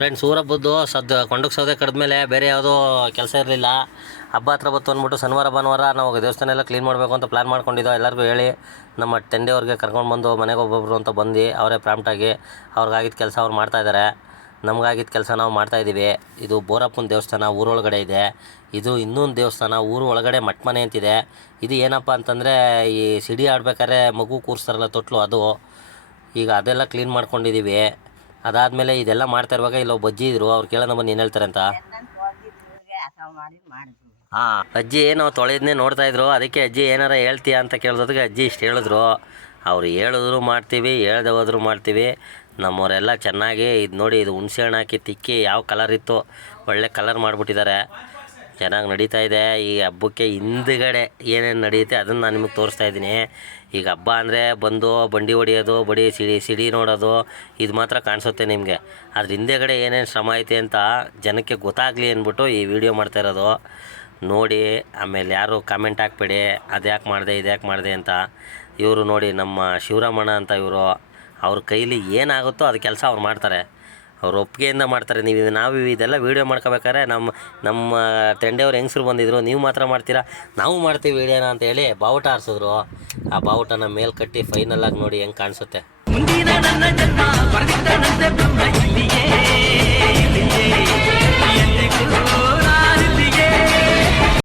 Friends, ಊರಬ್ಬದ್ದು ಕೊಂಡಕ್ಕೆ ಸೌದೆ ಕಡಿದ್ಮೇಲೆ ಬೇರೆ ಯಾವುದೋ ಕೆಲಸ ಇರಲಿಲ್ಲ. ಹಬ್ಬ ಹತ್ರ ಬತ್ತು ಅಂದ್ಬಿಟ್ಟು ಶನಿವಾರ ಭಾನುವಾರ ನಾವು ದೇವಸ್ಥಾನ ಎಲ್ಲ ಕ್ಲೀನ್ ಮಾಡಬೇಕು ಅಂತ ಪ್ಲ್ಯಾನ್ ಮಾಡ್ಕೊಂಡಿದ್ದೋ. ಎಲ್ಲರಿಗೂ ಹೇಳಿ ನಮ್ಮ ತಂದೆಯವ್ರಿಗೆ ಕರ್ಕೊಂಡು ಬಂದು ಮನೆಗೆ ಒಬ್ಬೊಬ್ಬರು ಅಂತ ಬಂದು ಅವರೇ ಪ್ರಾಂಪ್ಟಾಗಿ ಅವ್ರಿಗಾಗಿದ್ದ ಕೆಲಸ ಅವ್ರು ಮಾಡ್ತಾಯಿದ್ದಾರೆ. ನಮಗಾಗಿದ್ದ ಕೆಲಸ ನಾವು ಮಾಡ್ತಾಯಿದ್ದೀವಿ. ಇದು ಬೋರಪ್ಪನ ದೇವಸ್ಥಾನ ಊರೊಳಗಡೆ ಇದೆ. ಇದು ಇನ್ನೊಂದು ದೇವಸ್ಥಾನ ಊರು ಒಳಗಡೆ ಮಠಮನೆ ಅಂತಿದೆ. ಇದು ಏನಪ್ಪ ಅಂತಂದರೆ ಈ ಸಿಡಿ ಆಡ್ಬೇಕಾದ್ರೆ ಮಗು ಕೂರಿಸ್ತಾರಲ್ಲ ತೊಟ್ಲು, ಅದು ಈಗ ಅದೆಲ್ಲ ಕ್ಲೀನ್ ಮಾಡ್ಕೊಂಡಿದ್ದೀವಿ. ಅದಾದಮೇಲೆ ಇದೆಲ್ಲ ಮಾಡ್ತಾ ಇರುವಾಗ ಇಲ್ಲೊಬ್ಬ ಅಜ್ಜಿ ಇದ್ರು. ಅವ್ರು ಕೇಳೋಣ ಬನ್ನಿ ಏನು ಹೇಳ್ತಾರೆ ಅಂತ. ಅಜ್ಜಿ ನಾವು ತೊಳೆದನ್ನೇ ನೋಡ್ತಾ ಇದ್ರು. ಅದಕ್ಕೆ ಅಜ್ಜಿ ಏನಾರ ಹೇಳ್ತೀಯಾ ಅಂತ ಕೇಳಿದೋದಕ್ಕೆ ಅಜ್ಜಿ ಇಷ್ಟು ಹೇಳಿದ್ರು. ಅವ್ರು ಹೇಳಿದ್ರು ಮಾಡ್ತೀವಿ, ಹೇಳ್ದೆ ಹೋದ್ರು ಮಾಡ್ತೀವಿ. ನಮ್ಮವರೆಲ್ಲ ಚೆನ್ನಾಗಿ ಇದು ನೋಡಿ, ಇದು ಹುಣಸೆ ಹಣ್ಣು ಹಾಕಿ ತಿಕ್ಕಿ ಯಾವ ಕಲರ್ ಇತ್ತು ಒಳ್ಳೆ ಕಲರ್ ಮಾಡಿಬಿಟ್ಟಿದ್ದಾರೆ. ಚೆನ್ನಾಗಿ ನಡೀತಾ ಇದೆ. ಈ ಹಬ್ಬಕ್ಕೆ ಹಿಂದುಗಡೆ ಏನೇನು ನಡೆಯುತ್ತೆ ಅದನ್ನು ನಾನು ನಿಮಗೆ ತೋರಿಸ್ತಾ ಇದ್ದೀನಿ. ಈಗ ಹಬ್ಬ ಅಂದರೆ ಬಂದು ಬಂಡಿ ಹೊಡಿಯೋದು, ಬಡಿ ಸಿಡಿ ನೋಡೋದು, ಇದು ಮಾತ್ರ ಕಾಣಿಸುತ್ತೆ ನಿಮಗೆ. ಅದ್ರ ಹಿಂದೆಗಡೆ ಏನೇನು ಶ್ರಮ ಐತೆ ಅಂತ ಜನಕ್ಕೆ ಗೊತ್ತಾಗಲಿ ಅಂದ್ಬಿಟ್ಟು ಈ ವಿಡಿಯೋ ಮಾಡ್ತಾ ಇರೋದು. ನೋಡಿ, ಆಮೇಲೆ ಯಾರು ಕಾಮೆಂಟ್ ಹಾಕ್ಬೇಡಿ ಅದು ಯಾಕೆ ಮಾಡಿದೆ ಇದು ಯಾಕೆ ಮಾಡಿದೆ ಅಂತ. ಇವರು ನೋಡಿ ನಮ್ಮ ಶಿವರಾಮಣ್ಣ ಅಂತ ಇವರು. ಅವ್ರ ಕೈಲಿ ಏನಾಗುತ್ತೋ ಅದು ಕೆಲಸ ಅವ್ರು ಮಾಡ್ತಾರೆ. ಅವ್ರು ಒಪ್ಪಿಗೆಯಿಂದ ಮಾಡ್ತಾರೆ. ನಾವು ಇದೆಲ್ಲ ವೀಡಿಯೋ ಮಾಡ್ಕೋಬೇಕಾದ್ರೆ ನಮ್ಮ ತಂದೆಯವ್ರು ಹೆಂಗಸರು ಬಂದಿದ್ರು, ನೀವು ಮಾತ್ರ ಮಾಡ್ತೀರಾ, ನಾವು ಮಾಡ್ತೀವಿ ವೀಡಿಯೋನ ಅಂತ ಹೇಳಿ ಬಾವುಟ ಆರಿಸಿದ್ರು. ಆ ಬಾವುಟನ ಮೇಲೆ ಕಟ್ಟಿ ಫೈನಲ್ಲಾಗಿ ನೋಡಿ ಹೆಂಗೆ ಕಾಣಿಸುತ್ತೆ. ಮುಂದಿನ ನನ್ನ ಜನ್ಮ ಬರೆದಿದ್ದನಂತೆ ಬ್ರಹ್ಮ ಇಲ್ಲಿಯೇ